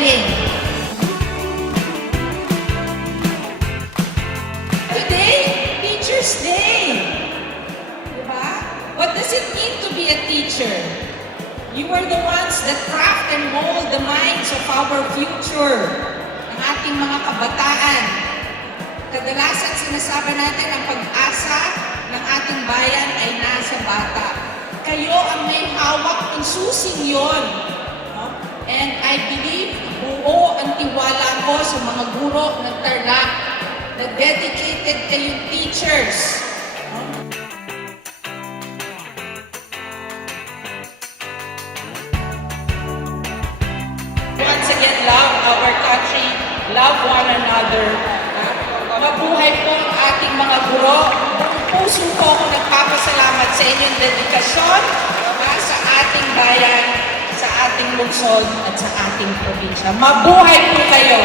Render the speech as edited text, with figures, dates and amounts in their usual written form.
magaling. Today, Teacher's Day. Diba? What does it mean to be a teacher? You are the ones that craft and mold the minds of our future, ng ating mga kabataan. Kadalasan sinasabi natin ang pag-asa ng ating bayan ay nasa bata. Kayo ang may hawak ng susing yon. No? And I believe, buo ang tiwala ko sa mga guro ng Tarlac na dedicated kayong teachers. Once again, love our country, love one another. Mabuhay po ang ating mga guro. Buong puso po ako nagpapasalamat sa inyong dedikasyon sa ating bayan, sa ating lungsod at sa ating probinsya. Mabuhay po kayo!